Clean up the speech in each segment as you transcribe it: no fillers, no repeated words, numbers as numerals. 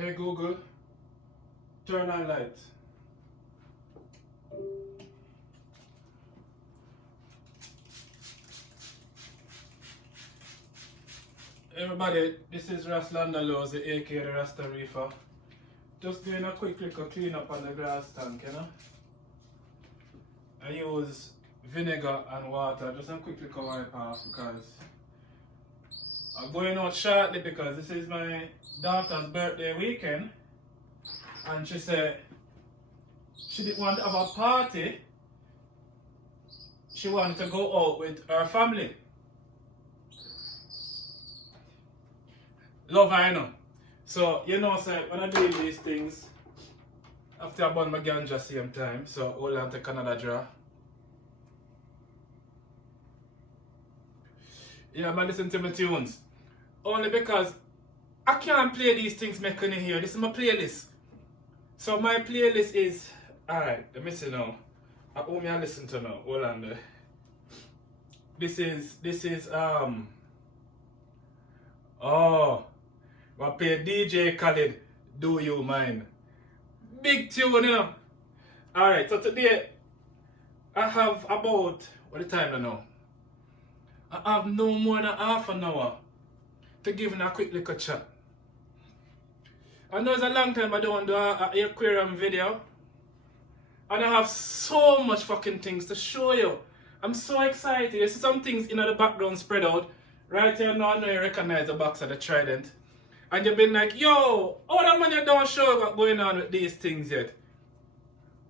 Hey Google, turn on light. Everybody, this is Ras Landalose, aka the Rasta Reefer. Just doing a quick little clean up on the glass tank, you know. I use vinegar and water, just a quick little wipe off because I'm going out shortly because this is my daughter's birthday weekend. And she said she didn't want to have a party. She wanted to go out with her family. Love her, you know. So, you know, so when I do these things, after I burn my ganja same time, so hold on, take another draw. Yeah, man, listen to my tunes. Only because I can't play these things making it here. This is my playlist. So my playlist is, alright, let me see now. I hope I listen to now. Hold on there. This is I play DJ Khaled, Do You Mind? Big tune, you know. Alright, so today I have about, what the time now? I have no more than half an hour to give you a quick little chat. I know it's a long time I don't do a aquarium video. And I have so much fucking things to show you. I'm so excited. You see some things in the background spread out. Right here now I know you recognize the box of the Trident. And you've been like, yo, how the man you don't show what's going on with these things yet?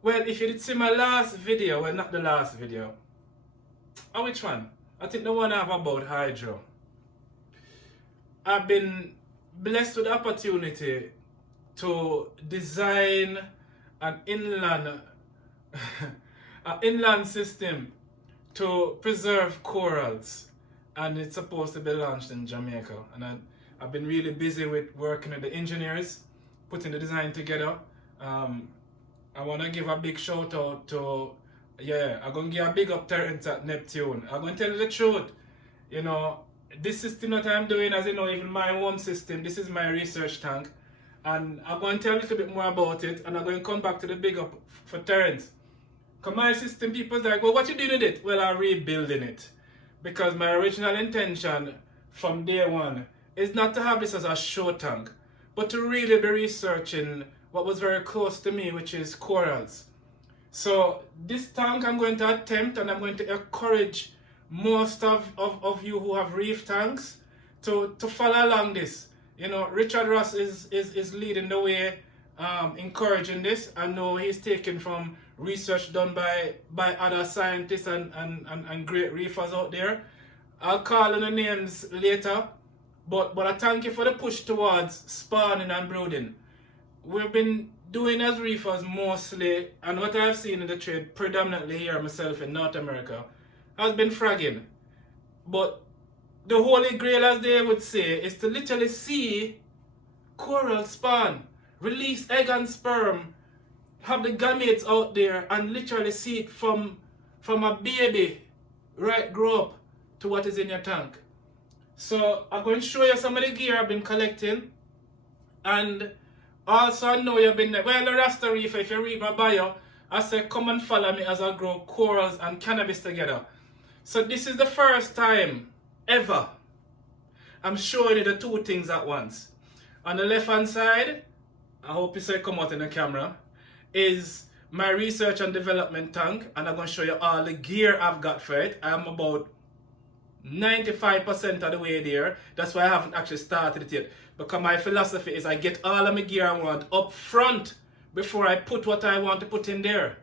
Well, if you did see my last video, well not the last video. Oh, which one? I think the one I have about hydro. I've been blessed with the opportunity to design an inland system to preserve corals, and it's supposed to be launched in Jamaica. And I've been really busy with working with the engineers, putting the design together. I want to give a big shout out to, I'm going to give a big up Terrence at Neptune. I'm going to tell you the truth. You know, this system that I'm doing, as you know, even my home system, this is my research tank. And I'm going to tell a little bit more about it, and I'm going to come back to the big up for Terrence. Because my system, people's like, well, what you doing with it? Well, I'm rebuilding it. Because my original intention from day one is not to have this as a show tank, but to really be researching what was very close to me, which is corals. So this tank I'm going to attempt, and I'm going to encourage most of you who have reef tanks to follow along this. You know, Richard Ross is leading the way, encouraging this. I know he's taken from research done by other scientists and great reefers out there. I'll call on the names later, but I thank you for the push towards spawning and brooding. We've been doing as reefers mostly, and what I've seen in the trade predominantly here myself in North America has been fragging. But the holy grail, as they would say, is to literally see coral spawn, release egg and sperm, have the gametes out there, and literally see it from a baby right grow up to what is in your tank. So I'm going to show you some of the gear I've been collecting, and also I know you've been, well, the Rasta Reef, if you read my bio, I say come and follow me as I grow corals and cannabis together. So this is the first time ever I'm showing you the two things at once. On the left hand side, I hope you say come out in the camera, is my research and development tank, and I'm going to show you all the gear I've got for it. I'm about 95% of the way there. That's why I haven't actually started it yet, because my philosophy is I get all of my gear I want up front before I put what I want to put in there.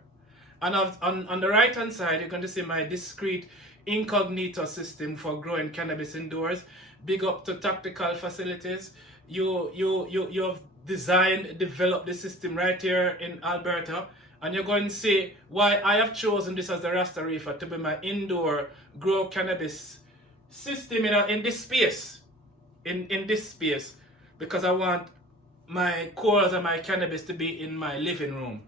And on the right hand side, you're going to see my discrete incognito system for growing cannabis indoors. Big up to Tactical Facilities. You've designed, developed the system right here in Alberta, and you're going to see why I have chosen this as the Rasta Reefer to be my indoor grow cannabis system in this space, in this space, because I want my corals and my cannabis to be in my living room.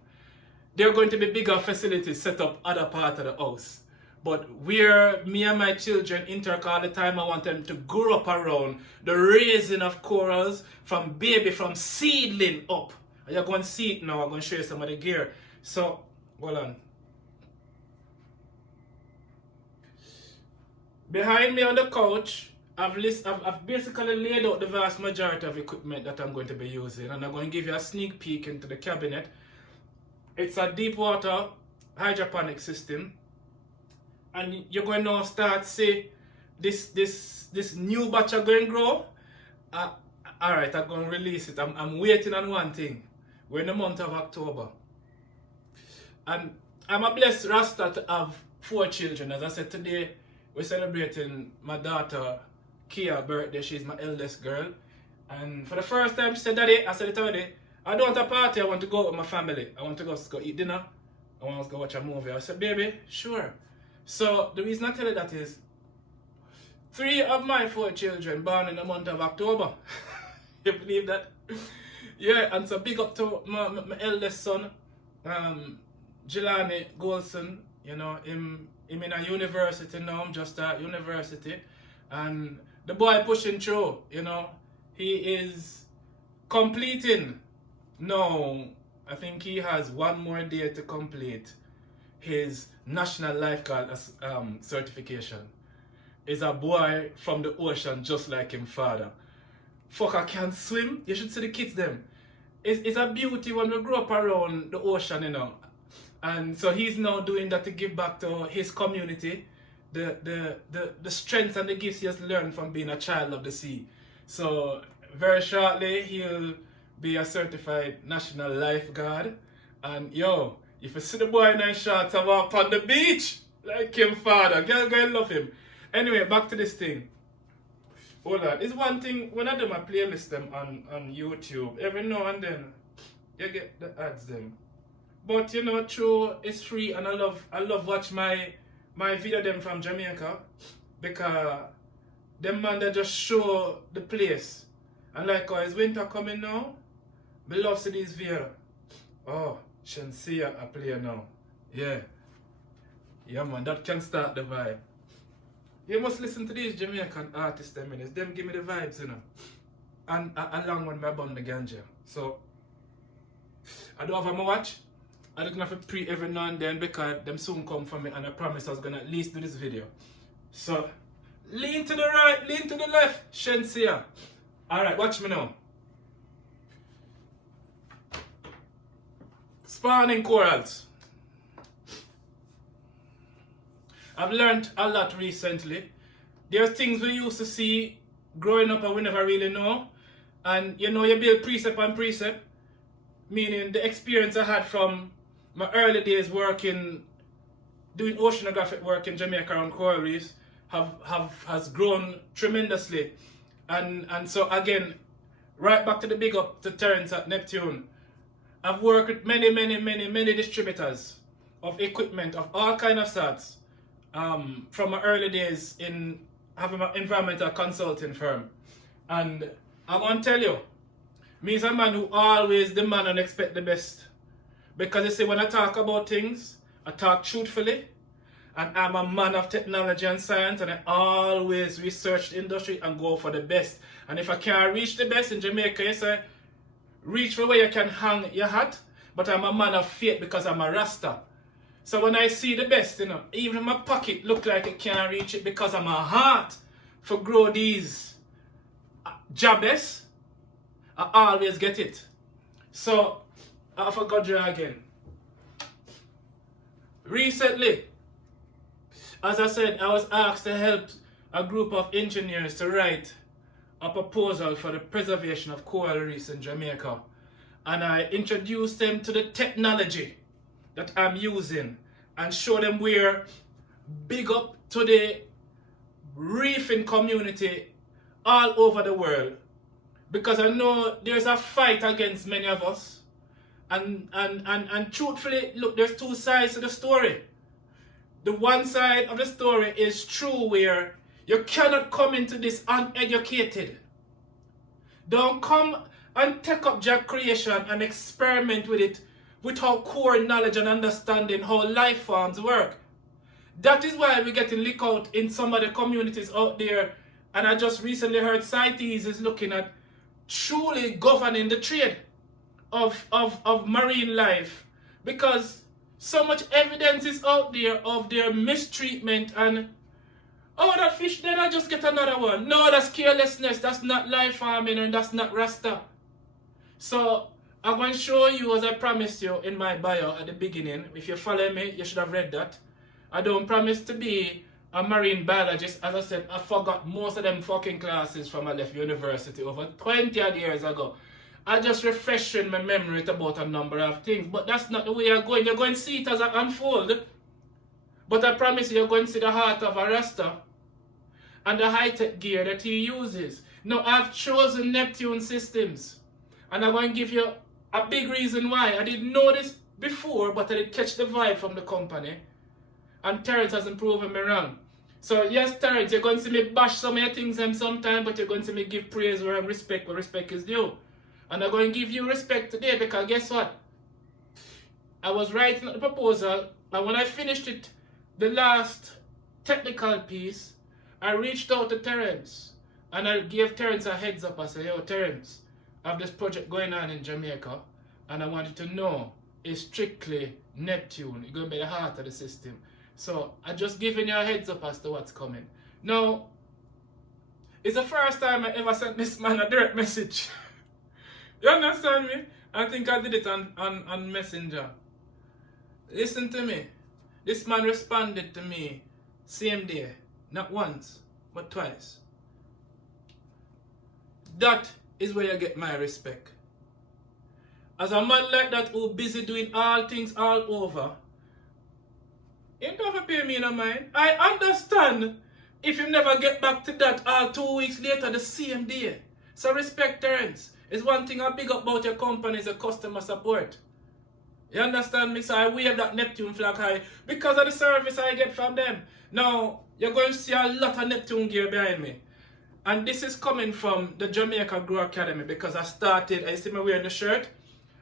There are going to be bigger facilities set up other part of the house, But where me and my children interact all the time, I want them to grow up around the raising of corals from baby, from seedling up. You're going to see it now. I'm going to show you some of the gear. So, hold on. Behind me on the couch, I've basically laid out the vast majority of equipment that I'm going to be using, and I'm going to give you a sneak peek into the cabinet. It's a deep water hydroponic system, and you're going to start see this new batch are going to grow. Alright, I'm going to release it. I'm waiting on one thing. We're in the month of October, and I'm a blessed Rasta to have 4 children. As I said, today we're celebrating my daughter Kia's birthday. She's my eldest girl, and for the first time she said, "Daddy," I said it already, "I don't want a party, I want to go with my family. I want to go eat dinner. I want to go watch a movie." I said, "Baby, sure." So the reason I tell you that is 3 of my 4 children born in the month of October. You believe that? Yeah, and so big up to my eldest son, Jelani Golson. You know, him in a university now. I'm just at university, and the boy pushing through. You know, he is completing. No, I think he has 1 more day to complete his National Lifeguard certification. Is a boy from the ocean just like him father. Fucker can't swim. You should see the kids them. It's a beauty when we grow up around the ocean, you know. And so he's now doing that to give back to his community the strengths and the gifts he has learned from being a child of the sea. So very shortly he'll be a certified national lifeguard. And yo, if you see the boy in his shorts and walk on the beach like him father, girl love him. Anyway, back to this thing. Hold on. It's one thing when I do my playlist them on YouTube, every now and then you get the ads them. But you know, true, it's free, and I love watch my video them from Jamaica, because them man they just show the place. And like is winter coming now, me love see these video. Oh, Shensia a player now. Yeah. Yeah man, that can start the vibe. You must listen to these Jamaican artists, them give me the vibes, you know. And along with my bun the ganja. So I don't have my watch. I'm looking for pre every now and then, because them soon come for me, and I promise I was gonna at least do this video. So lean to the right, lean to the left, Shensia. Alright, watch me now. Spawning corals. I've learned a lot recently. There's things we used to see growing up and we never really know. And you know, you build precept on precept. Meaning the experience I had from my early days working, doing oceanographic work in Jamaica on coral reefs has grown tremendously. And so again, right back to the big up to Terence at Neptune. I've worked with many distributors of equipment of all kind of sorts. From my early days in having an environmental consulting firm. And I want to tell you, me is a man who always demand and expect the best. Because you see, when I talk about things, I talk truthfully. And I'm a man of technology and science, and I always research the industry and go for the best. And if I can't reach the best in Jamaica, you say, reach for where you can hang your hat. But I'm a man of faith because I'm a Rasta. So when I see the best, you know, even my pocket look like it can't reach it, because I'm a heart for grow these jabs, I always get it. So I forgot you again. Recently, as I said, I was asked to help a group of engineers to write a proposal for the preservation of coral reefs in Jamaica. And I introduced them to the technology that I'm using and show them where big up to the reefing community all over the world. Because I know there's a fight against many of us. And truthfully, look, there's 2 sides to the story. The one side of the story is true, where you cannot come into this uneducated. Don't come and take up your creation and experiment with it without core knowledge and understanding how life forms work. That is why we're getting leak out in some of the communities out there. And I just recently heard CITES is looking at truly governing the trade of marine life, because so much evidence is out there of their mistreatment and, oh, that fish dead, I just get another one. No, that's carelessness, that's not life farming, and that's not Rasta. So I'm going to show you, as I promised you in my bio at the beginning. If you follow me, you should have read that. I don't promise to be a marine biologist. As I said, I forgot most of them fucking classes from I left university over 20 odd years ago. I just refreshing my memory about a number of things. But that's not the way you're going. You're going to see it as it unfold. But I promise you, you're going to see the heart of a Rasta and the high-tech gear that he uses. Now, I've chosen Neptune systems. And I'm going to give you a big reason why. I didn't know this before, but I did catch the vibe from the company. And Terrence hasn't proven me wrong. So yes, Terrence, you're going to see me bash some of your things sometime, but you're going to see me give praise where respect is due. And I'm going to give you respect today, because guess what? I was writing the proposal, and when I finished it, the last technical piece, I reached out to Terrence. And I gave Terrence a heads up. I said, yo, Terrence, I have this project going on in Jamaica, and I want you to know it's strictly Neptune. It's going to be the heart of the system. So I just giving you a heads up as to what's coming. Now, it's the first time I ever sent this man a direct message. You understand me? I think I did it on Messenger. Listen to me. This man responded to me same day. Not once, but twice. That is where you get my respect. As a man like that who busy doing all things all over, you don't have to pay me no mind. I understand if you never get back to that all 2 weeks later the same day. So respect, Terrence. It's one thing I big up about your company is the customer support. You understand me? So I wave that Neptune flag high because of the service I get from them. Now, you're going to see a lot of Neptune gear behind me. And this is coming from the Jamaica Grow Academy, because I see me wearing the shirt,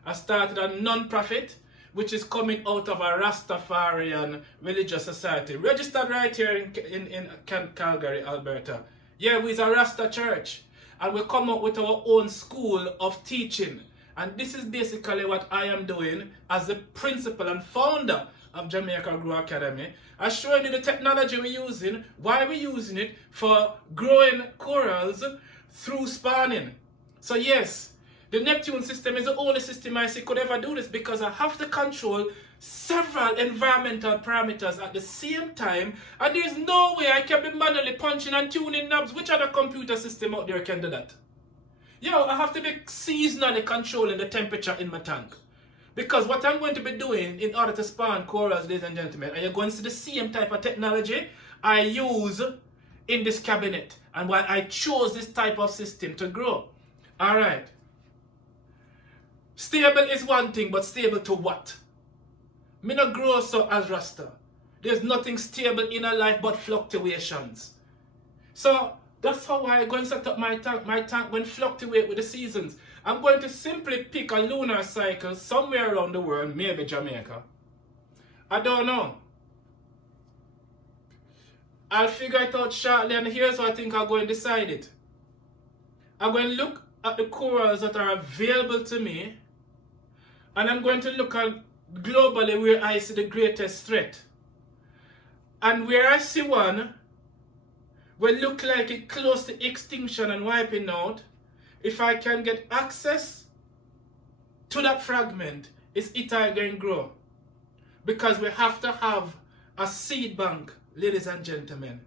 I started a non-profit which is coming out of a Rastafarian religious society, registered right here in Calgary, Alberta. Yeah, we're a Rasta church, and we come up with our own school of teaching. And this is basically what I am doing as the principal and founder of Jamaica Grow Academy. I showed you the technology we're using, why we're using it for growing corals through spawning. So yes, the Neptune system is the only system I see could ever do this, because I have to control several environmental parameters at the same time, and there's no way I can be manually punching and tuning knobs. Which other computer system out there can do that? Yo, I have to be seasonally controlling the temperature in my tank. Because what I'm going to be doing in order to spawn corals, ladies and gentlemen, and you're going to see the same type of technology I use in this cabinet, and why I chose this type of system to grow. Alright. Stable is one thing, but stable to what? Me not grow so as Rasta. There's nothing stable in a life but fluctuations. So that's how I'm going to set up my tank. My tank will fluctuate with the seasons. I'm going to simply pick a lunar cycle somewhere around the world, maybe Jamaica. I don't know. I'll figure it out shortly, and here's what I think I'm going to decide it. I'm going to look at the corals that are available to me, and I'm going to look at globally where I see the greatest threat. And where I see one will look like it close to extinction and wiping out, if I can get access to that fragment, it's it I can grow. Because we have to have a seed bank, ladies and gentlemen.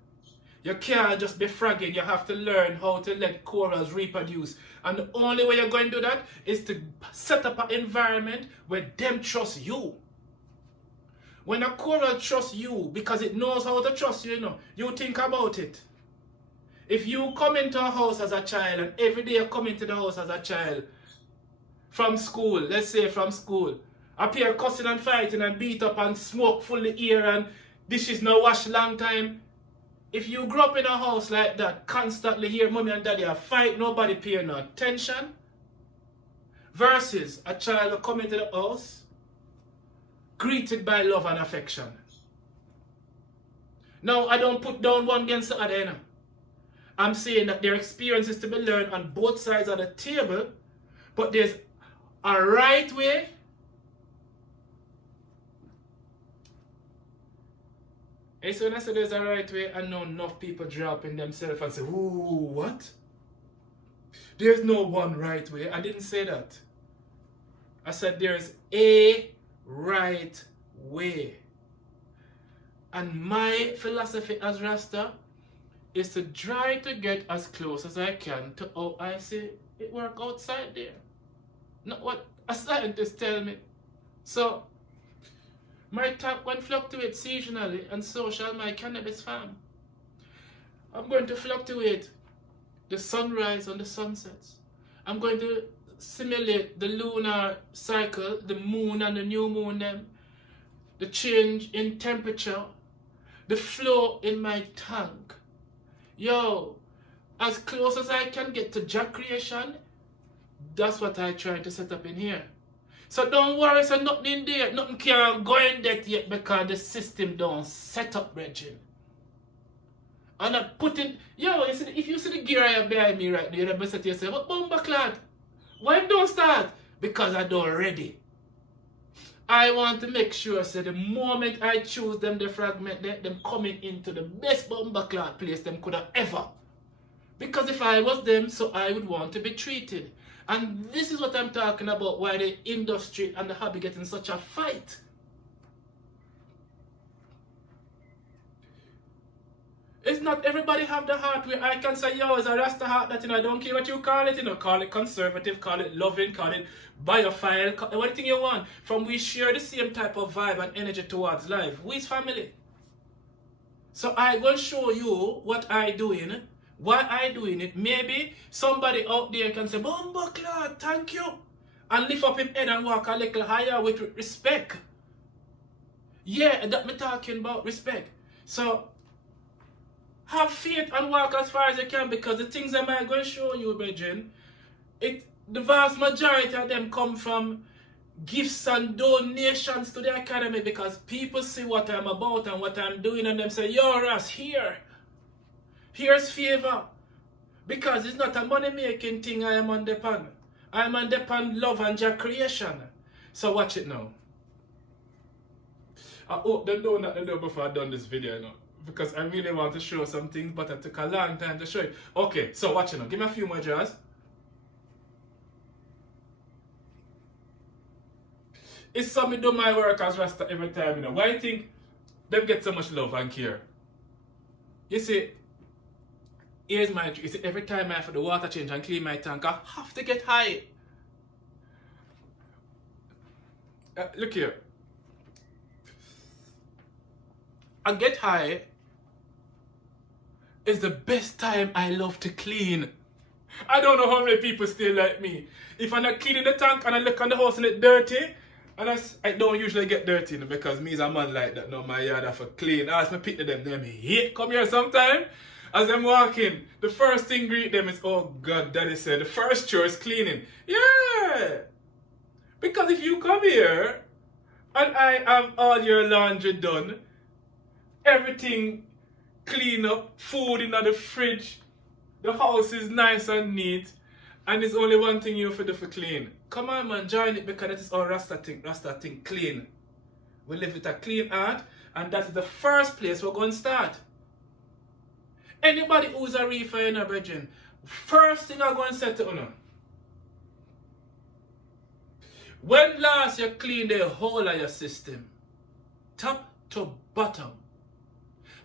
You can't just be fragging, you have to learn how to let corals reproduce. And the only way you're going to do that is to set up an environment where them trust you. When a coral trusts you, because it knows how to trust you, you think about it. If you come into a house as a child, and every day you come into the house as a child, from school, let's say from school, appear cussing and fighting and beat up and smoke full the ear and dishes not washed long time. If you grow up in a house like that, constantly hear mommy and daddy fight, nobody pay no attention, versus a child who come into the house, greeted by love and affection. Now, I don't put down one against the other, you know. I'm saying that their experience is to be learned on both sides of the table, but there's a right way and so when I say there's a right way, I know enough people dropping themselves and say, ooh, what? There's no one right way. I didn't say that. I said there's a right way. And my philosophy as Rasta is to try to get as close as I can to how I see it work outside there. Not what a scientist tell me. So, my tank will fluctuate seasonally, and so shall my cannabis farm. I'm going to fluctuate the sunrise and the sunsets. I'm going to simulate the lunar cycle, the moon and the new moon, them, the change in temperature, the flow in my tank. Yo, as close as I can get to Jack creation, that's what I try to set up in here. So don't worry, so nothing in there, nothing can go in that yet because the system don't set up, Reggie. And I put in, yo, you see, if you see the gear I have behind me right there, you say to yourself, what bomber clad? Why don't start? Because I don't ready. I want to make sure, so the moment I choose them, the fragment, them coming into the best bomber clad place them could have ever. Because if I was them, so I would want to be treated. And this is what I'm talking about, why the industry and the hobby get in such a fight. It's not everybody have the heart where I can say, yo, it's a Rasta heart that, you know, I don't care what you call it, you know, call it conservative, call it loving, call it biophile, call it anything you want. From we share the same type of vibe and energy towards life. We's family. So I will show you what I doing. Why I doing it. Maybe somebody out there can say, Bumbo Claude, thank you. And lift up his head and walk a little higher with respect. Yeah, that me talking about respect. So, have faith and walk as far as you can, because the things that I'm going to show you, brethren, the vast majority of them come from gifts and donations to the academy, because people see what I'm about and what I'm doing and them say, yo, Ras, here. Here's favor. Because it's not a money-making thing I am on the pan. I am on the pan love and your creation. So watch it now. I hope they know what they do before I done this video, you know. Because I really want to show some things, but it took a long time to show it. Okay, so watch it now. Give me a few more jars. It's something do my work as Rasta every time, you know. Why do you think they get so much love and care? You see, here's my trick. You see, every time I have the water change and clean my tank, I have to get high. Look here. I get high is the best time I love to clean. I don't know how many people still like me. If I'm not cleaning the tank and I look on the house and it's dirty, and I don't usually get dirty, you know, because me is a man like that. No, my yard have to clean. I ask me pick them hate come here sometime. As I'm walking, the first thing greet them is, oh God, Daddy said the first chore is cleaning. Yeah! Because if you come here and I have all your laundry done, everything clean up, food in the fridge, the house is nice and neat, and there's only one thing you have to do for clean. Come on, man, join it, because that is our Rasta thing, clean. We live with a clean heart, and that is the first place we're going to start. Anybody who's a reefer, you know, brethren, first thing I'm going to say to you, when last you clean the whole of your system, top to bottom.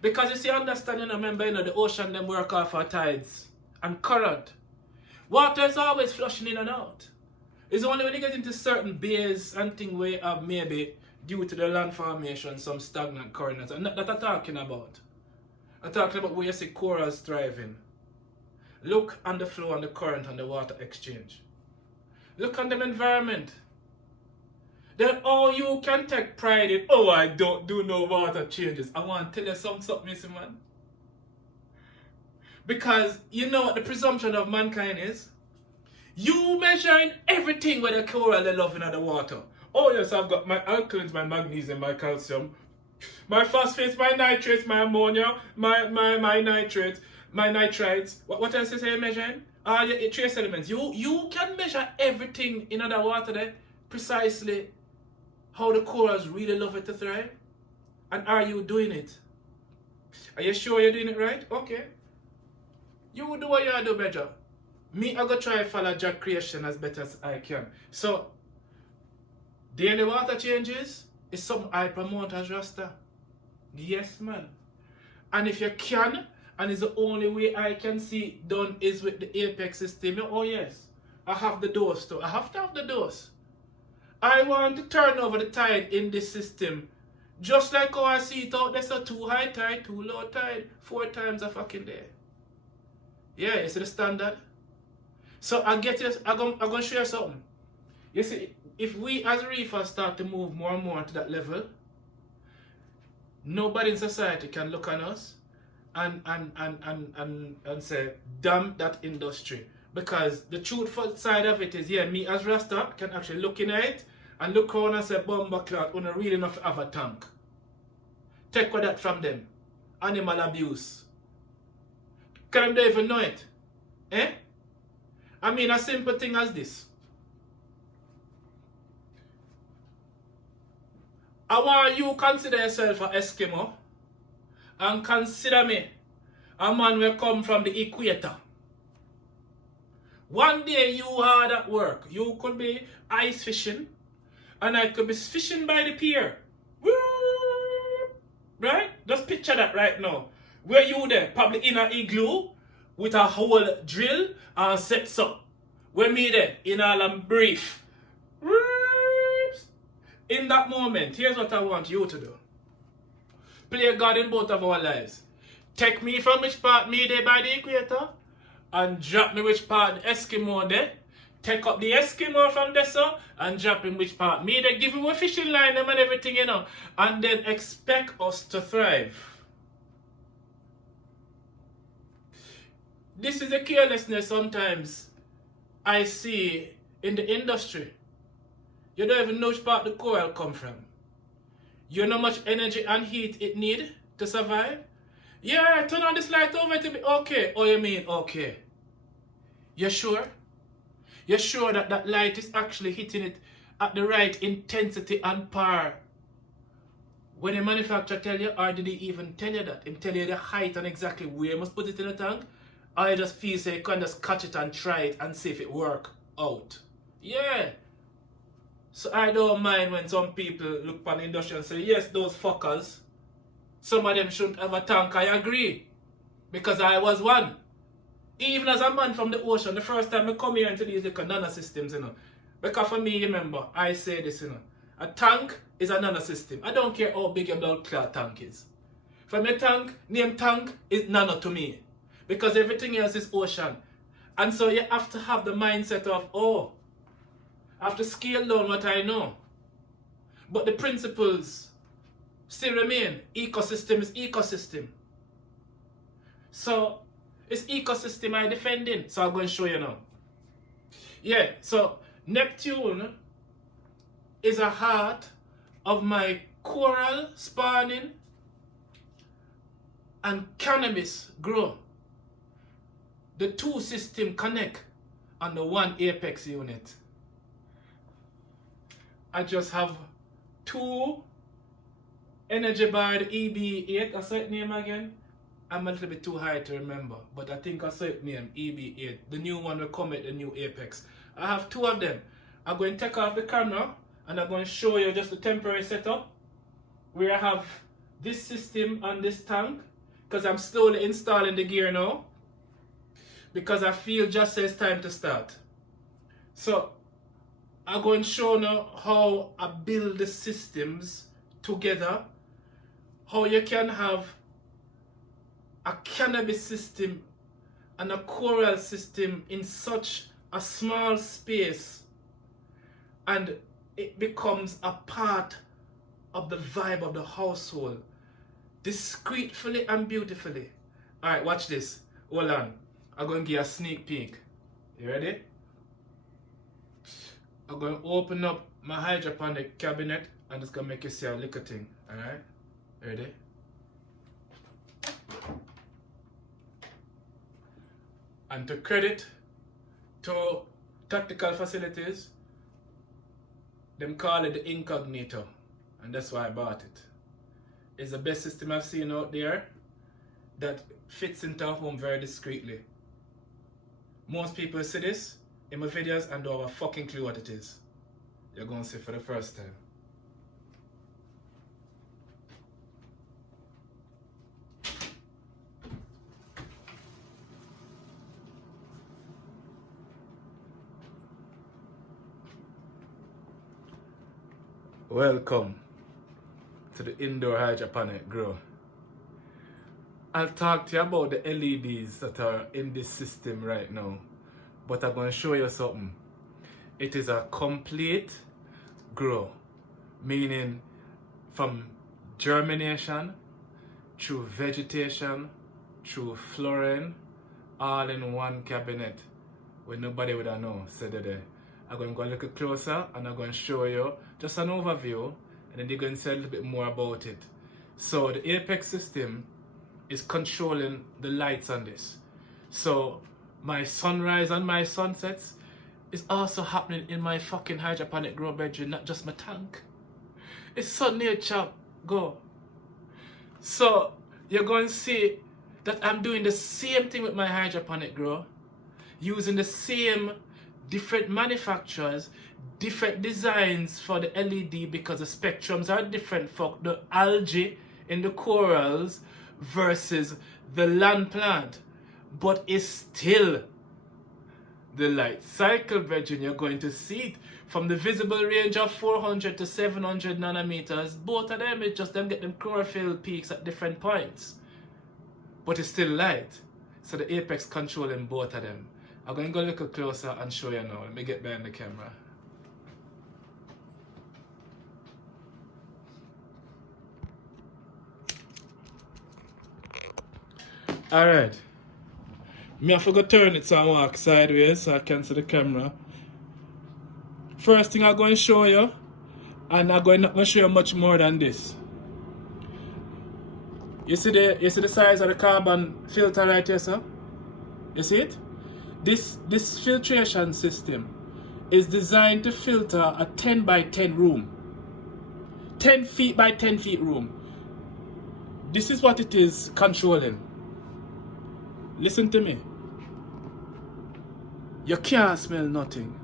Because you see, understand, you know, remember, you know, the ocean them work off our tides and current. Water is always flushing in and out. It's only when you get into certain bays and things where you have maybe, due to the land formation, some stagnant currents. And that I'm talking about. I'm talking about where you see corals thriving. Look on the flow and the current and the water exchange. Look on the environment. Then all you can take pride in, oh, I don't do no water changes. I want to tell you something, Mr. Man. Because you know what the presumption of mankind is? You measuring everything with the coral they love in the water. Oh yes, I've got my alkalines, my magnesium, my calcium. My phosphates, my nitrates, my ammonia, my nitrates, my nitrites. What else is you measuring? Your trace elements. You can measure everything in the water there, precisely how the corals really love it to thrive. And are you doing it? Are you sure you're doing it right? Okay. You do what you do better. Me, I go try to follow Jack creation as better as I can. So, daily water changes is something I promote as Rasta. Yes, man. And if you can, and it's the only way I can see done is with the Apex system. Oh yes, I have the dose too. I have to have the dose. I want to turn over the tide in this system. Just like how I see it out there, so 2 high tide, 2 low tide, 4 times a fucking day. Yeah, you see the standard? So I'm gonna show you something. You see, if we as reefers start to move more and more to that level, nobody in society can look on us and say, damn that industry. Because the truthful side of it is, yeah, me as Rasta can actually look in at it and look around and say, bomba clout, we don't really enough have a tank. Take what that from them. Animal abuse. Can they even know it? Eh? I mean, a simple thing as this. I want you consider yourself an Eskimo and consider me a man will come from the equator. One day you hard at work. You could be ice fishing and I could be fishing by the pier. Woo! Right? Just picture that right now. Where you there? Probably in an igloo with a hole drill and set up. Where me there? In a brief. In that moment, here's what I want you to do. Play God in both of our lives. Take me from which part me there by the equator and drop me which part the Eskimo there. Take up the Eskimo from there so and drop in which part me there. Give him a fishing line and everything, you know. And then expect us to thrive. This is the carelessness sometimes I see in the industry. You don't even know which part the coral come from. You know how much energy and heat it need to survive? Yeah, turn on this light over to be okay. Oh, you mean okay? You sure? You're sure that that light is actually hitting it at the right intensity and power? When the manufacturer tell you, or did he even tell you that? Him tell you the height and exactly where you must put it in the tank? Or you just feel so you can just catch it and try it and see if it work out? Yeah. So I don't mind when some people look upon the industry and say, yes, those fuckers, some of them shouldn't have a tank. I agree. Because I was one. Even as a man from the ocean, the first time I come here into these little nanosystems, you know. Because for me, remember, I say this, you know. A tank is a nanosystem. I don't care how big your blood clot tank is. For me, name tank is nano to me. Because everything else is ocean. And so you have to have the mindset of, oh, I have to scale down what I know. But the principles still remain. Ecosystem is ecosystem. So, it's ecosystem I'm defending. So I'm going to show you now. Yeah, so Neptune is a heart of my coral spawning and cannabis grow. The two systems connect on the one apex unit. I just have 2 energy bar, the EB8. I saw it name again. I'm a little bit too high to remember, but I think I saw it name EB8. The new one will come at the new apex. I have 2 of them. I'm going to take off the camera and I'm going to show you just the temporary setup where I have this system on this tank because I'm slowly installing the gear now because I feel just it's time to start. So I'm going to show now how I build the systems together, how you can have a cannabis system and a coral system in such a small space and it becomes a part of the vibe of the household discreetly and beautifully. Alright, watch this. Hold on. I'm going to give you a sneak peek. You ready? I'm going to open up my hydroponic cabinet and it's going to make you see a little thing. Alright? Ready? And to credit to tactical facilities, them call it the incognito, and that's why I bought it. It's the best system I've seen out there that fits into a home very discreetly. Most people see this in my videos and don't have a fucking clue what it is. You're going to see for the first time. Welcome to the indoor hydroponic grow. I'll talk to you about the LEDs that are in this system right now, but I'm going to show you something. It is a complete grow, meaning from germination through vegetation through flooring, all in one cabinet where nobody would have known. So there. I'm going to go a little closer and I'm going to show you just an overview, and then they're going to say a little bit more about it. So the Apex system is controlling the lights on this. So my sunrise and my sunsets is also happening in my fucking hydroponic grow bedroom, not just my tank. It's sun nature go. So you're going to see that I'm doing the same thing with my hydroponic grow, using the same different manufacturers, different designs for the LED, because the spectrums are different for the algae in the corals versus the land plant, but it's still the light cycle, brethren. You're going to see it from the visible range of 400 to 700 nanometers. Both of them, it's just them get them chlorophyll peaks at different points, but it's still light. So the Apex controlling both of them. I'm going to go a little closer and show you now. Let me get behind the camera. Alright. Me have to go turn it so I walk sideways so I can see the camera. First thing I'm going to show you, and I'm not going to show you much more than this. You see the size of the carbon filter right here, sir? You see it? This filtration system is designed to filter a 10 by 10 room. 10 feet by 10 feet room. This is what it is controlling. Listen to me. You can't smell nothing.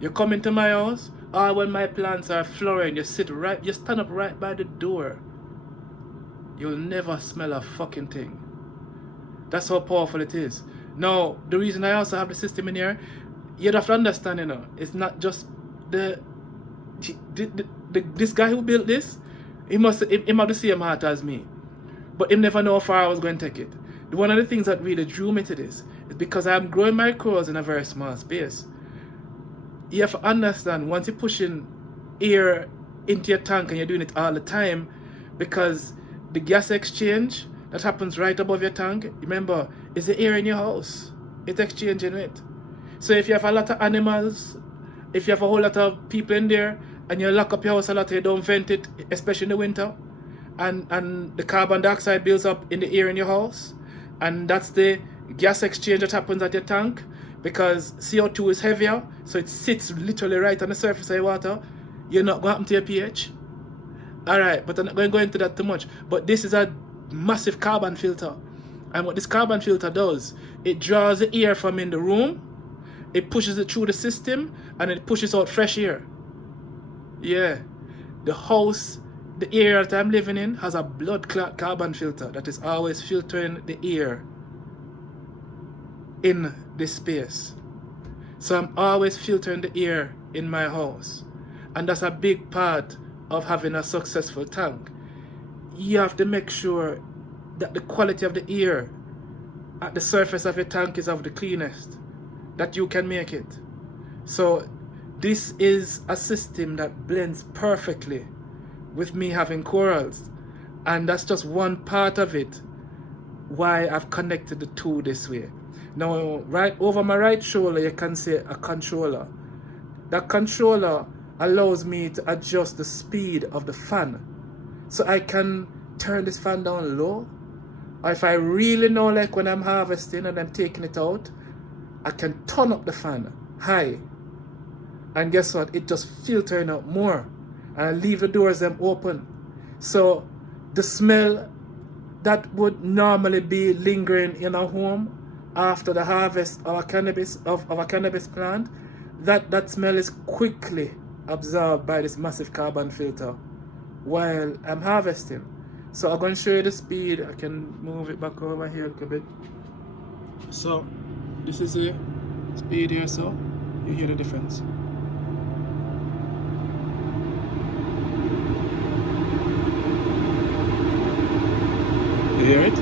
You come into my house, or when my plants are flowering, you stand up right by the door. You'll never smell a fucking thing. That's how powerful it is. Now, the reason I also have the system in here, you have to understand, you know, it's not just this guy who built this, he have the same heart as me. But he never know how far I was going to take it. One of the things that really drew me to this is because I'm growing my corals in a very small space. You have to understand, once you're pushing air into your tank and you're doing it all the time, because the gas exchange that happens right above your tank, remember, is the air in your house. It's exchanging it. So if you have a lot of animals, if you have a whole lot of people in there, and you lock up your house a lot, you don't vent it, especially in the winter, and the carbon dioxide builds up in the air in your house, and that's the gas exchange that happens at your tank, because CO2 is heavier, so it sits literally right on the surface of your water. You're not going to happen to your pH. Alright, but I'm not going to go into that too much. But this is a massive carbon filter. And what this carbon filter does, it draws the air from in the room, it pushes it through the system, and it pushes out fresh air. Yeah. The house, the area that I'm living in, has a blood clot carbon filter that is always filtering the air in this space. So I'm always filtering the air in my house. And that's a big part of having a successful tank. You have to make sure that the quality of the air at the surface of your tank is of the cleanest that you can make it. So this is a system that blends perfectly with me having corals, and that's just one part of it why I've connected the two this way. Now right over my right shoulder you can see a controller. That controller allows me to adjust the speed of the fan. so I can turn this fan down low. Or if I really know, like when I'm harvesting and I'm taking it out, I can turn up the fan high. And guess what? It just filtering out more. And I leave the doors them open. So the smell that would normally be lingering in a home after the harvest of a cannabis plant, that smell is quickly absorbed by this massive carbon filter while I'm harvesting. So I'm going to show you the speed. I can move it back over here a little bit. So this is the speed here, so you hear the difference. You hear it?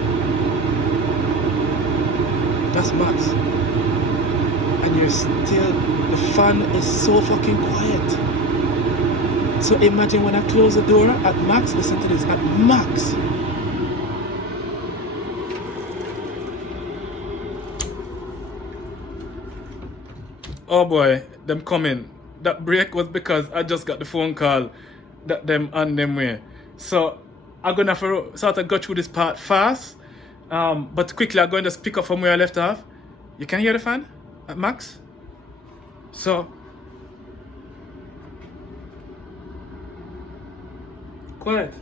That's max. And you're still, the fan is so fucking quiet. So imagine when I close the door at max, listen to this, at max. Oh boy, them coming. That break was because I just got the phone call that them on them way. So I'm gonna have to sort of go through this part fast. But quickly I'm going to just pick up from where I left off. You can hear the fan at max. So quiet.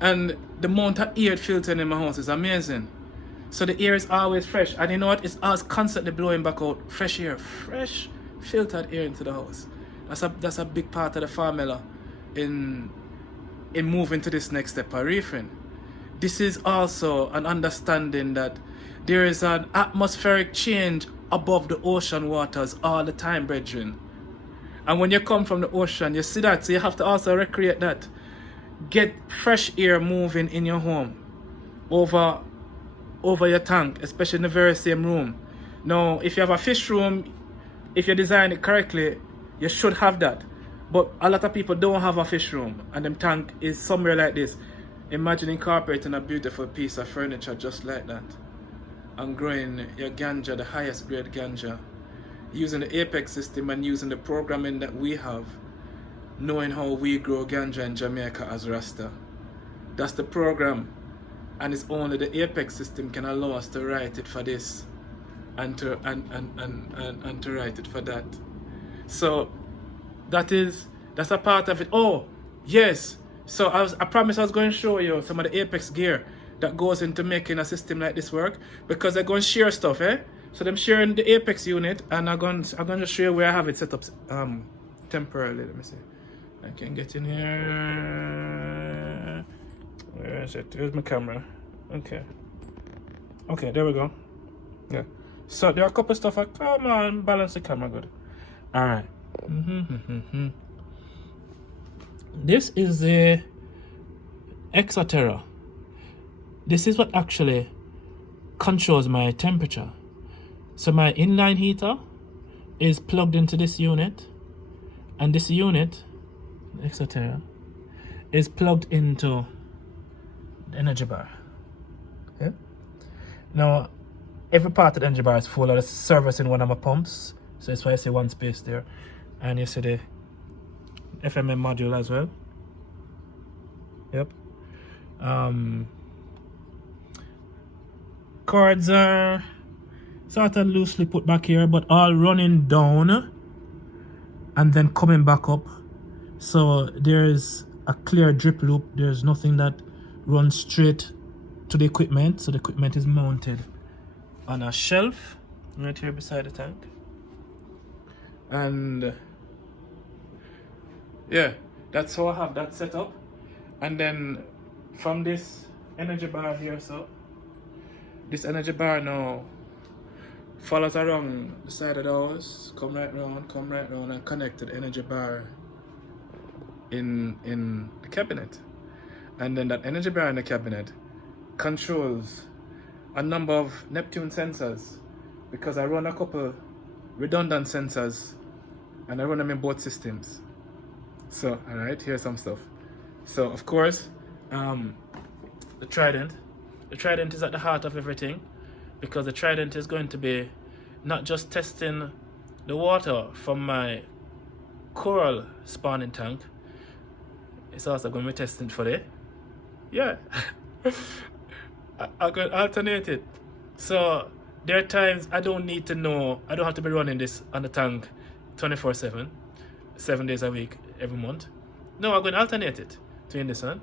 And the amount of air filtering in my house is amazing. So the air is always fresh. And you know what? It's always constantly blowing back out fresh air. Fresh filtered air into the house. That's a big part of the formula in moving to this next step of reefing. This is also an understanding that there is an atmospheric change above the ocean waters all the time, brethren. And when you come from the ocean, you see that, so you have to also recreate that. Get fresh air moving in your home over your tank, especially in the very same room. Now, if you have a fish room, if you design it correctly, you should have that. But a lot of people don't have a fish room, and them tank is somewhere like this. Imagine incorporating a beautiful piece of furniture just like that, and growing your ganja, the highest grade ganja, using the Apex system and using the programming that we have, knowing how we grow ganja in Jamaica as Rasta. That's the program, and it's only the Apex system can allow us to write it for this and to write it for that. So that's a part of it. Oh yes, so I promised I was going to show you some of the Apex gear that goes into making a system like this work, because they're going to share stuff, so I'm sharing the Apex unit, and I'm going to show you where I have it set up temporarily. Let me see, I can get in here. Where is it? Here's my camera. Okay, there we go. Yeah, so there are a couple stuff. Come on, balance the camera good. All right. This is the Exoterra. This is what actually controls my temperature. So my inline heater is plugged into this unit, and this unit, Exoterra, is plugged into the energy bar. Okay? Now, every part of the energy bar is full of service in one of my pumps, so that's why I say one space there. And you see the FMM module as well. Yep. Cords are sort of loosely put back here, but all running down and then coming back up. So there's a clear drip loop. There's nothing that runs straight to the equipment. So the equipment is mounted on a shelf right here beside the tank. And yeah, that's how I have that set up. And then from this energy bar here, so this energy bar now follows around the side of the house, come right round and connect to the energy bar in the cabinet. And then that energy bar in the cabinet controls a number of Neptune sensors, because I run a couple redundant sensors and I run them in both systems. So, alright, here's some stuff. So, of course, the Trident is at the heart of everything, because the Trident is going to be not just testing the water from my coral spawning tank, It's also going to be testing for it. Yeah. I'm going to alternate it. So there are times I don't need to know, I don't have to be running this on the tank 24/7, 7 days a week, every month. No, I'm going to alternate it between this one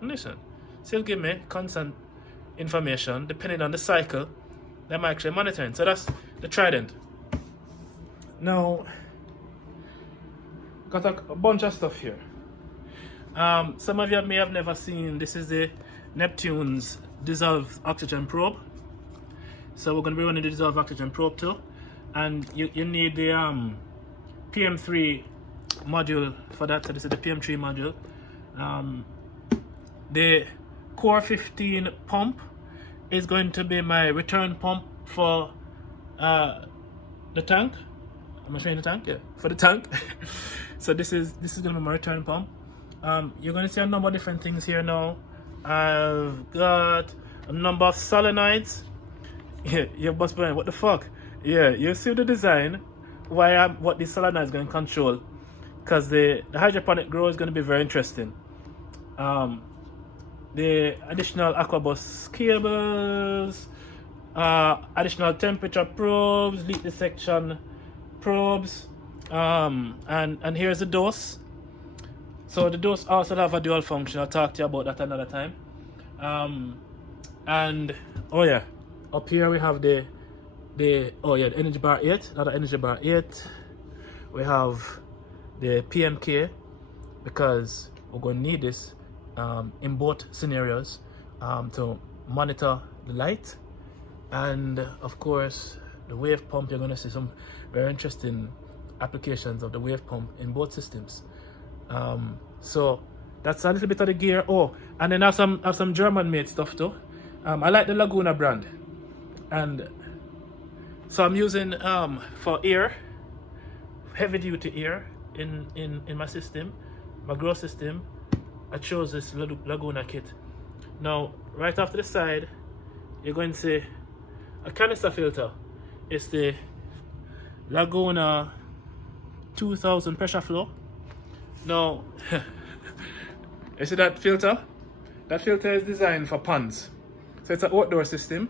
and this one. So it'll give me constant information depending on the cycle that I'm actually monitoring. So that's the Trident. Now, got a bunch of stuff here. Some of you may have never seen, this is the Neptune's dissolved oxygen probe. So we're going to be running the dissolved oxygen probe too. And you need the PM3 module for that. So this is the PM3 module. The Core 15 pump is going to be my return pump for the tank. Am I showing the tank? Yeah, for the tank. So this is going to be my return pump. You're going to see a number of different things here now. I've got a number of solenoids. Yeah, you're boss brain, what the fuck? Yeah, you see the design, what the solenoid is going to control, because the hydroponic grow is going to be very interesting. The additional aquabus cables, additional temperature probes, leak detection probes, and here's the dose. So the dose also have a dual function. I'll talk to you about that another time. And oh yeah, up here we have the energy bar 8, another energy bar 8. We have the PMK because we're going to need this in both scenarios to monitor the light, and of course the wave pump. You're going to see some very interesting applications of the wave pump in both systems. So that's a little bit of the gear. Oh, and then I have some German made stuff too. I like the Laguna brand, and so I'm using for air, heavy duty air in my system, my grow system. I chose this Laguna kit. Now right off to the side you're going to see a canister filter. It's the Laguna 2000 pressure flow. Now you see that filter? That filter is designed for ponds. So it's an outdoor system,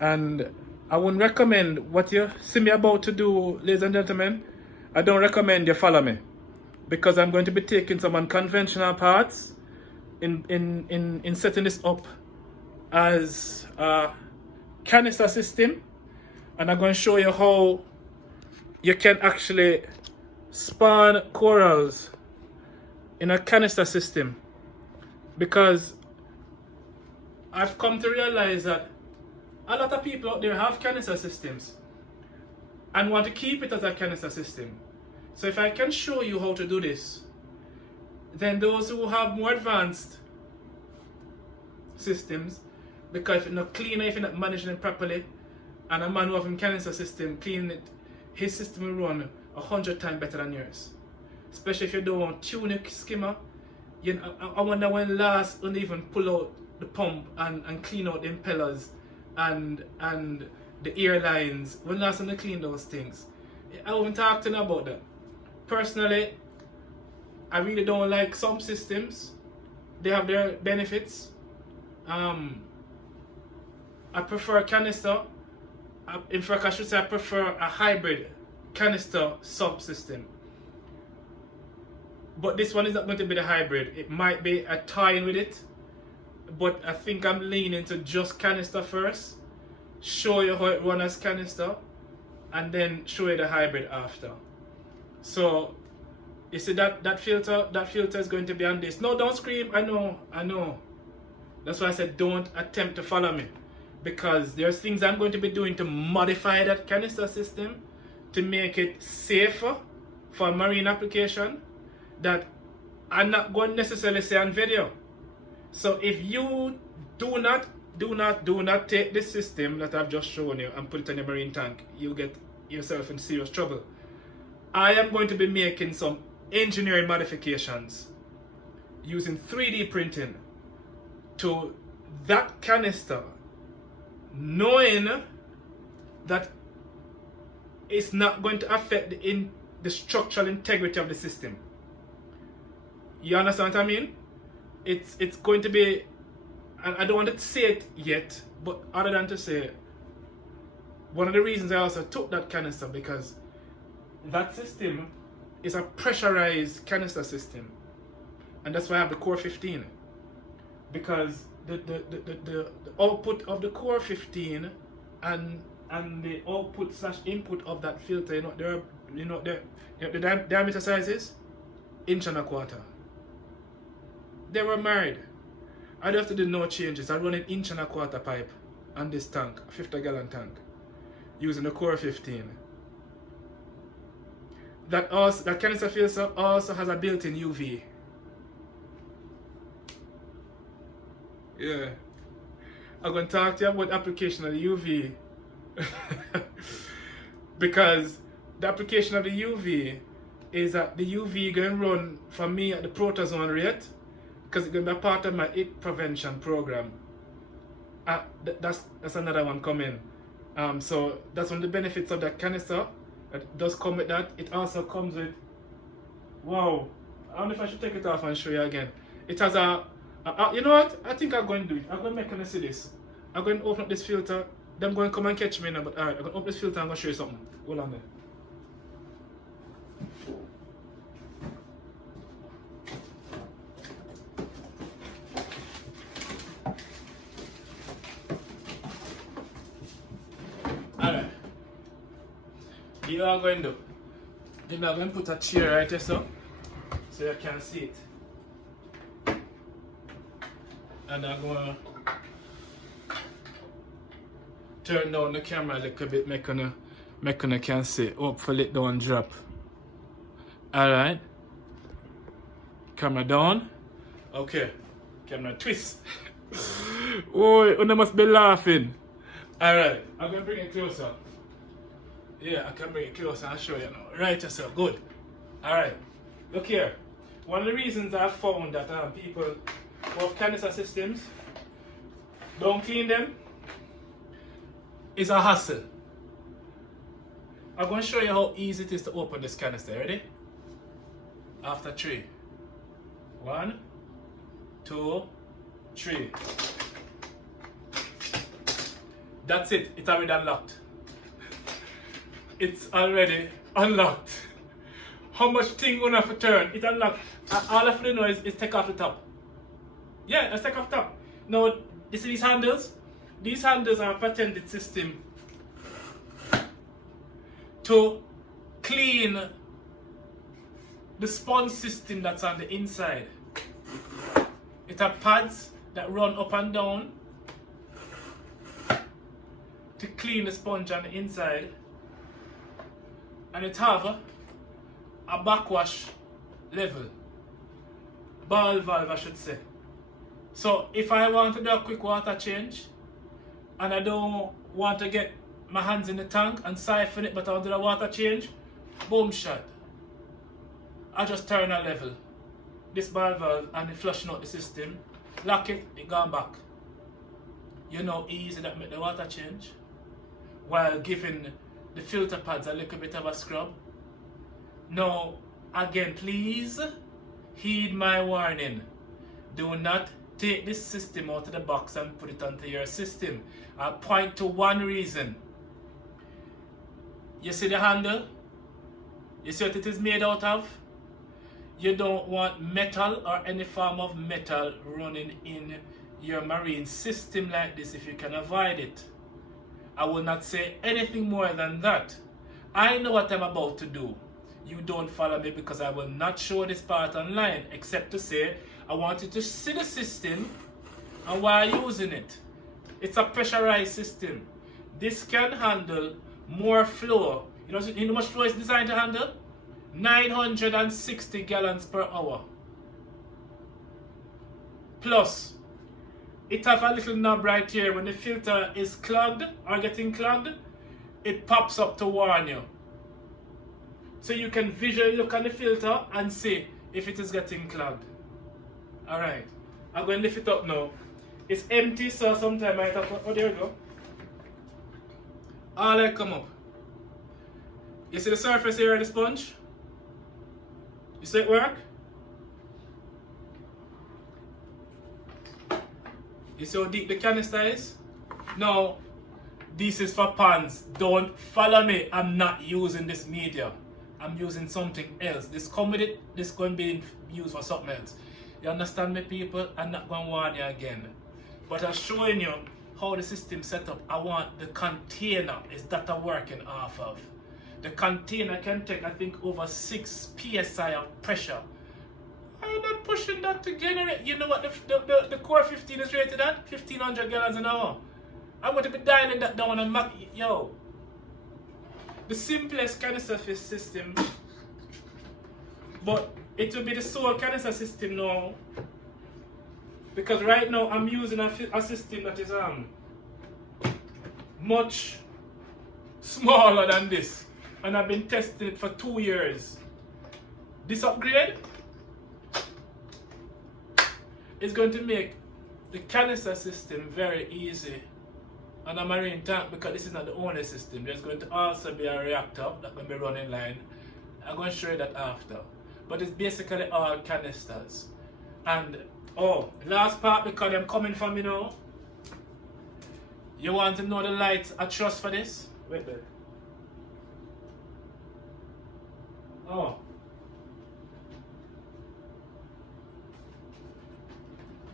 and I wouldn't recommend what you see me about to do, ladies and gentlemen. I don't recommend you follow me, because I'm going to be taking some unconventional parts in setting this up as a canister system, and I'm going to show you how you can actually spawn corals in a canister system, because I've come to realize that a lot of people out there have canister systems and want to keep it as a canister system. So if I can show you how to do this, then those who have more advanced systems, because if you're not cleaner, if you're not managing it properly, and a man who have a canister system cleaning it, his system will run 100 times better than yours. Especially if you don't want tunic skimmer. I wonder when last when they even pull out the pump and clean out the impellers and the air lines. When last time they clean those things? I haven't talked to them about that. Personally, I really don't like some systems. They have their benefits. I prefer canister. In fact, I should say I prefer a hybrid canister subsystem. But this one is not going to be the hybrid. It might be a tie-in with it, but I think I'm leaning to just canister first, show you how it runs as canister, and then show you the hybrid after. So you see that filter is going to be on this. No, don't scream. I know. That's why I said don't attempt to follow me, because there's things I'm going to be doing to modify that canister system to make it safer for marine application that I'm not going to necessarily say on video. So if you do not take this system that I've just shown you and put it in a marine tank, you'll get yourself in serious trouble. I am going to be making some engineering modifications using 3D printing to that canister, knowing that it's not going to affect the structural integrity of the system. You understand what I mean? It's going to be, and I don't want to say it yet, but other than to say, one of the reasons I also took that canister, because that system is a pressurized canister system, and that's why I have the core 15, because the output of the core 15 and the output / input of that filter, the diameter sizes, 1.25 inch. They were married. I don't have to do no changes. I run an 1.25 inch pipe on this tank, a 50-gallon tank, using the core 15. That canister filter also has a built-in UV. Yeah. I'm going to talk to you about the application of the UV. Because the application of the UV is that the UV going to run for me at the protozone rate, because it's going to be a part of my heat prevention program. That's another one coming. So that's one of the benefits of that canister. It does come with that. It also comes with, wow, I don't know if I should take it off and show you again. It has you know what? I think I'm going to do it. I'm going to make you see this. I'm going to open up this filter. Then I'm going to come and catch me now. But alright, I'm going to open this filter and I'm going to show you something. Hold on there. Alright. You are going to do. Then I'm going to put a chair right here so you can see it. And I'm going to turn down the camera a little bit, make you can see. Hopefully it don't drop. Alright. Camera down. Okay. Camera twist. Oh, you must be laughing. Alright. I'm going to bring it closer. Yeah, I can bring it closer and show you now. Right, yourself. Good. Alright. Look here. One of the reasons I found that people who have canister systems don't clean them is a hassle. I'm going to show you how easy it is to open this canister. Ready? After 3. 1, 2, 3. That's it. It's already unlocked. It's already unlocked. How much thing gonna have to turn? It's unlocked. All I have to do is take off the top. Yeah, let's take off the top. Now, you see these handles? These handles are a patented system to clean the sponge system that's on the inside. It has pads that run up and down to clean the sponge on the inside. And it have a backwash level. Ball valve, I should say. So if I want to do a quick water change and I don't want to get my hands in the tank and siphon it, but I want to do a water change, boom shot. I just turn a level. This ball valve and it flushing out the system. Lock it, it gone back. You know easy that make the water change while giving the filter pads a little bit of a scrub. Now, again, please heed my warning. Do not take this system out of the box and put it onto your system. I'll point to one reason. You see the handle? You see what it is made out of? You don't want metal or any form of metal running in your marine system like this if you can avoid it. I will not say anything more than that. I know what I'm about to do. You don't follow me because I will not show this part online, except to say I want you to see the system and why using it. It's a pressurized system. This can handle more flow. You know how much flow it's designed to handle? 960 gallons per hour. Plus, it have a little knob right here. When the filter is clogged or getting clogged, it pops up to warn you. So you can visually look at the filter and see if it is getting clogged. Alright, I'm going to lift it up now. It's empty, so sometimes I might have to, oh there you go. All I come up. You see the surface here of the sponge? You see it work? You see how deep the canister is? Now, this is for pans. Don't follow me. I'm not using this media. I'm using something else. This come with it. This going to be used for something else. You understand me, people? I'm not going to warn you again. But I'm showing you how the system set up. I want the container is that I'm working off of. The container can take, I think, over 6 PSI of pressure. I'm not pushing that to generate. You know what the core 15 is rated at? 1500 gallons an hour. I'm going to be dialing that down and yo. The simplest canister system, but it will be the sole canister system now. Because right now I'm using a system that is much smaller than this. And I've been testing it for 2 years. This upgrade is going to make the canister system very easy on a marine tank, because this is not the only system. There's going to also be a reactor that will be running line. I'm going to show you that after. But it's basically all canisters. And last part, because I'm coming from, you know. You want to know the lights I trust for this? Wait there.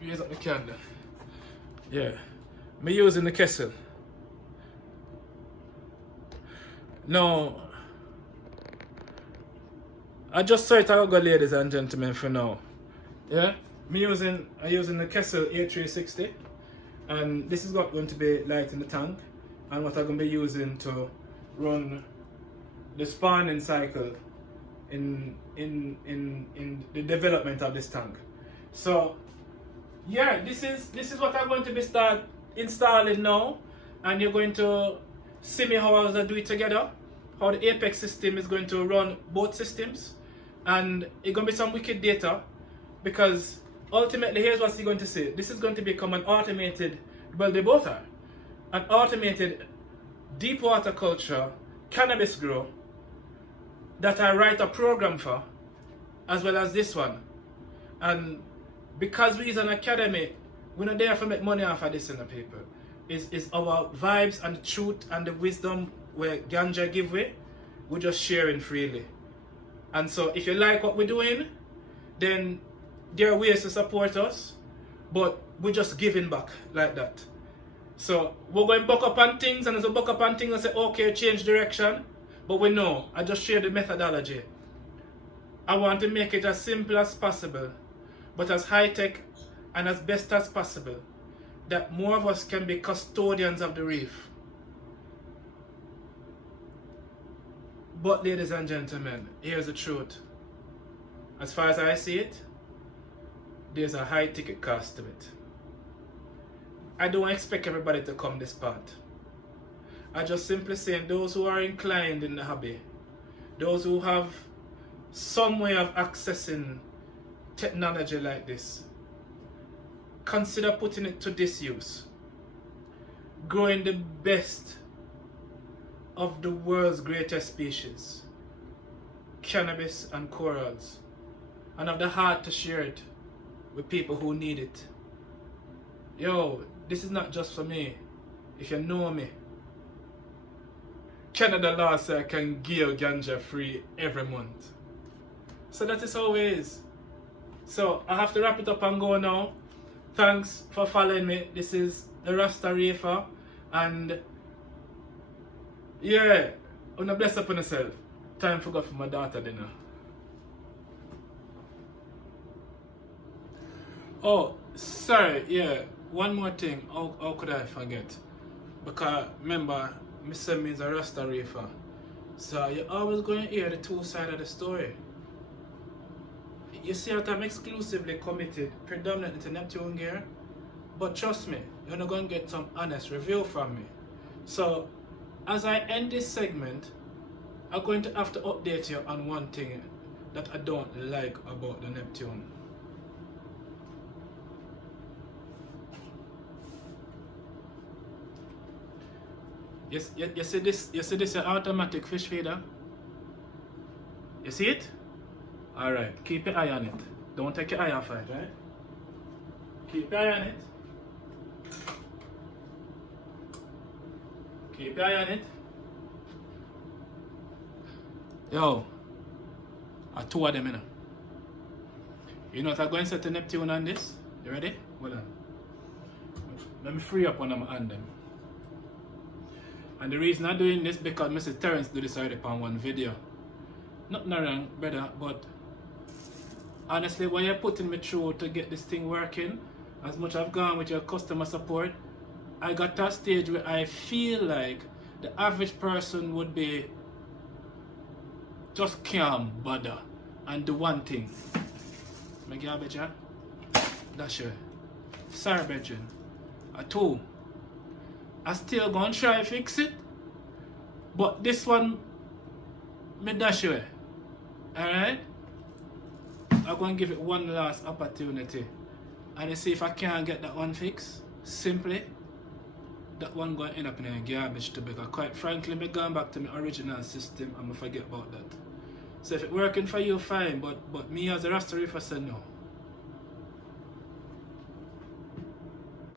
Use up the candle. Yeah. Me using the kettle. No. I just saw it out go, ladies and gentlemen, for now. Yeah? I'm using the Kessel A360, and this is what going to be light in the tank, and what I'm going to be using to run the spawning cycle in the development of this tank. So yeah, this is what I'm going to be start installing now, and you're going to see me how I was do it together, how the Apex system is going to run both systems, and it's going to be some wicked data, because ultimately here's what you're going to see. This is going to become an automated, well, they both are, an automated deep water culture cannabis grow that I write a program for, as well as this one. And because we is an academy, we're not there to make money off of this in the people. It's our vibes and the truth and the wisdom where ganja give way, we're just sharing freely. And so if you like what we're doing, then there are ways to support us, but we're just giving back like that. So we're going to buck up on things, and as we buck up on things and say, okay, change direction, but we know, I just share the methodology. I want to make it as simple as possible, but as high-tech and as best as possible, that more of us can be custodians of the reef. But ladies and gentlemen, here's the truth. As far as I see it, there's a high ticket cost to it. I don't expect everybody to come this part. I just simply say those who are inclined in the hobby, those who have some way of accessing technology like this, consider putting it to this use. Growing the best of the world's greatest species, cannabis and corals, and have the heart to share it with people who need it. Yo, this is not just for me. If you know me, Canada law says I can give ganja free every month. So that is how it is. So I have to wrap it up and go now. Thanks for following me. This is the Rasta Reefer, and yeah, wanna bless up on yourself. Time for go for my daughter dinner. Oh, sorry, yeah, one more thing. How could I forget? Because remember, Mr. means a Rasta Reefer. So you're always going to hear the two sides of the story. You see that I'm exclusively committed predominantly to Neptune gear, but trust me, you're not going to get some honest review from me. So as I end this segment, I'm going to have to update you on one thing that I don't like about the Neptune. Yes, you see this automatic fish feeder? You see it? Alright, keep your eye on it. Don't take your eye off it, right? Keep your eye on it. Keep your eye on it. Yo, two of them, you know. You know what I'm going to set the Neptune on this? You ready? Hold on. Let me free up one of my hand them. And the reason I'm doing this because Mr. Terrence do this already on one video. Nothing wrong, brother, but honestly, what you're putting me through to get this thing working, as much I've gone with your customer support, I got to a stage where I feel like the average person would be just can't bother and do one thing. My garbage, yeah? That's your sorry, brethren. Two, I still gonna try to fix it, but this one, me dash you. Alright? I'm gonna give it one last opportunity and see if I can't get that one fixed. Simply, that one gonna end up in a garbage too, because quite frankly, me going back to my original system and I forget about that. So if it's working for you, fine, but me as a Rasta Reef, I say no.